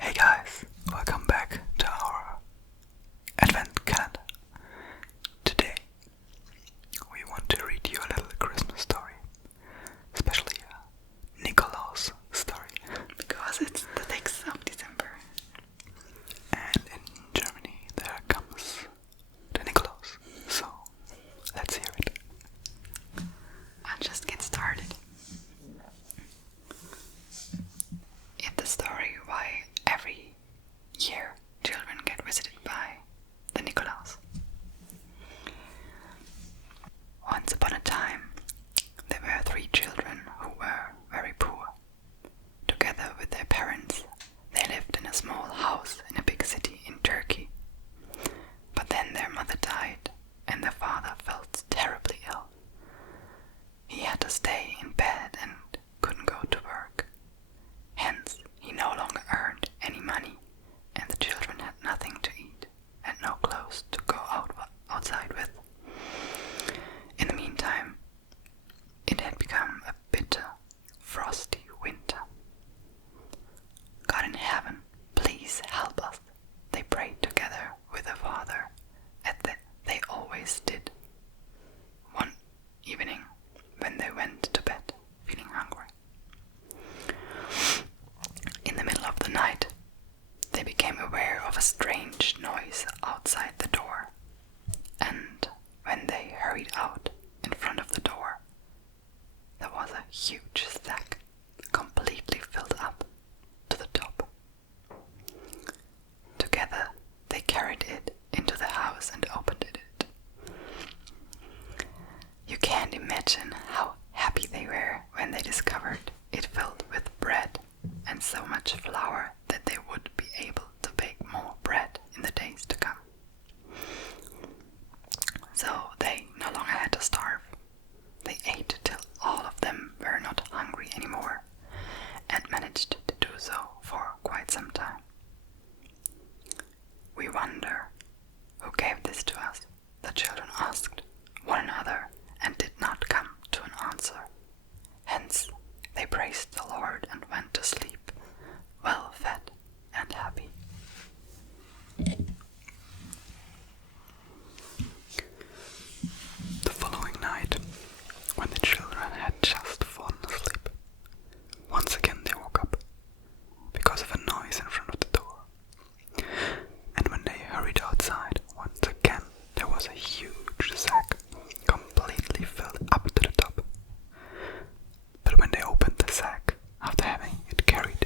Hey guys, welcome back to our advent calendar. Today we want to read you a little Christmas story, especially a Nikolaus story. Because it's the 6th of December. And in Germany there comes the Nikolaus, so let's hear it. I'll just get started. It's the story why every year children get visited by the Nikolaus. Once upon a time, there were 3 children who were very poor. Together with their parents, they lived in a small house in a big city in Turkey. But then their mother died, and their father felt terribly ill. He had to stay in bed and couldn't go to work. Hence, he no longer earned any money, and the children had nothing to eat and no clothes to go outside with. In the meantime, it had become a bitter, frosty winter. God in heaven, please help us, they prayed together with their father, as they always did. One evening, when they went to bed, feeling hungry. In the middle of the night, they became aware of a strange noise outside the door, and when they hurried out in front of the door, there was a huge sack completely filled up to the top. Together, they carried it into the house and opened it. You can't imagine how happy they were when they discovered it filled with bread and so much flour that they would be able to bake more bread in the days to come. So they no longer had to starve. They ate till all of them were not hungry anymore, and managed to do so for quite some time. We wonder, who gave this to us? The children asked one another and did not come to an answer. Hence, they praised the Lord and went to sleep, well fed and happy. The following night, when the children had just fallen asleep, once again they woke up because of a noise in front of the door. And when they hurried outside, once again there was a huge sack completely filled up to the top. But when they opened the sack, after having it carried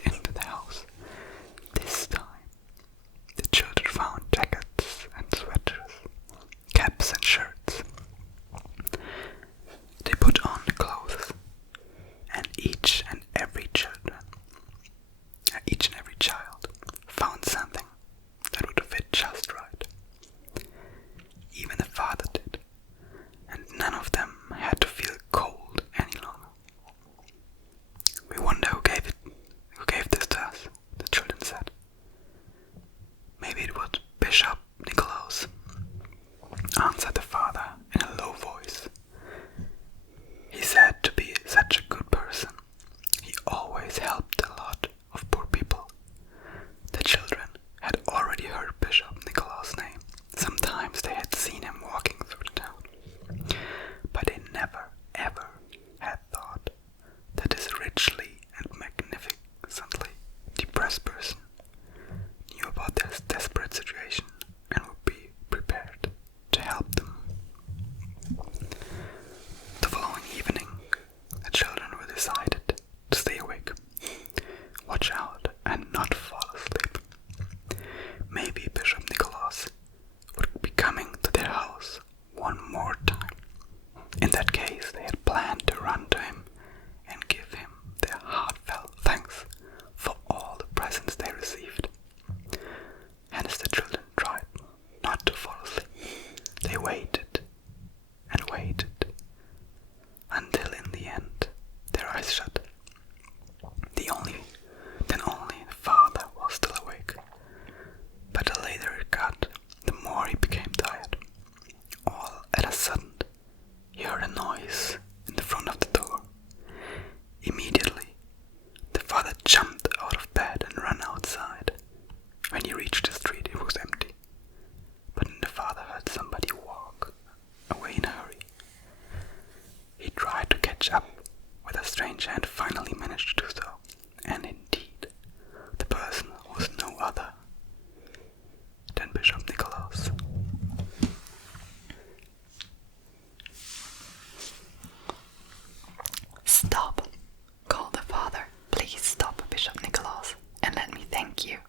thank you."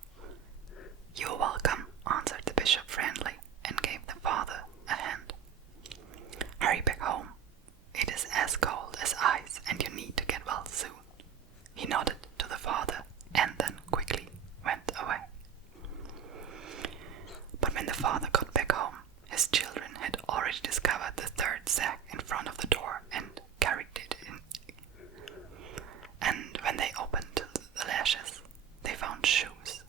"You're welcome," answered the bishop friendly and gave the father a hand. "Hurry back home. It is as cold as ice and you need to get well soon." He nodded to the father and then quickly went away. But when the father got back home, his children had already discovered the third sack in front of the door and carried it in. And when they opened the latches, they found shoes.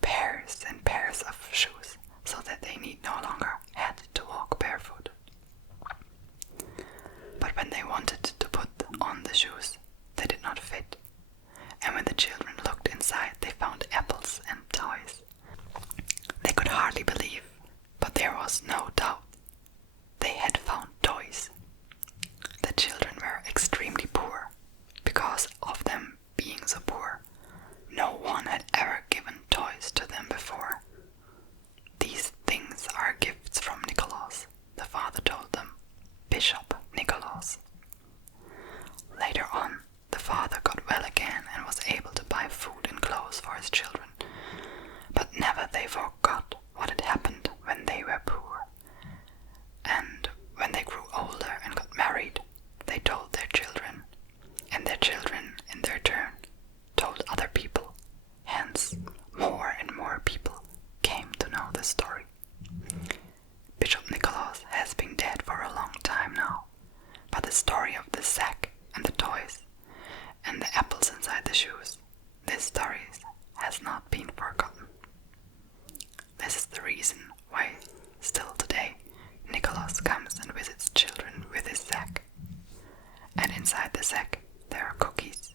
Pairs and pairs of shoes, so that they need no longer had to walk barefoot. But when they wanted to put on the shoes, they did not fit. And when the children looked inside, they found apples and toys. They could hardly believe, but there was no doubt. They had found toys. The children were extremely poor. Because of them being so poor, no one had ever given toys to them before. "These things are gifts from Nikolaus," the father told them. "Bishop Nikolaus." Later on, the father got well again and was able to buy food and clothes for his children. But never they forgot what had happened when they were poor. And when they grew older and got married, they told their children, and their children in their turn told other people. Hence, more and more people came to know the story. Bishop Nikolaus has been dead for a long time now, but the story of the sack and the toys and the apples inside the shoes, this story has not been forgotten. This is the reason why still today Nikolaus comes and visits children with his sack. And inside the sack there are cookies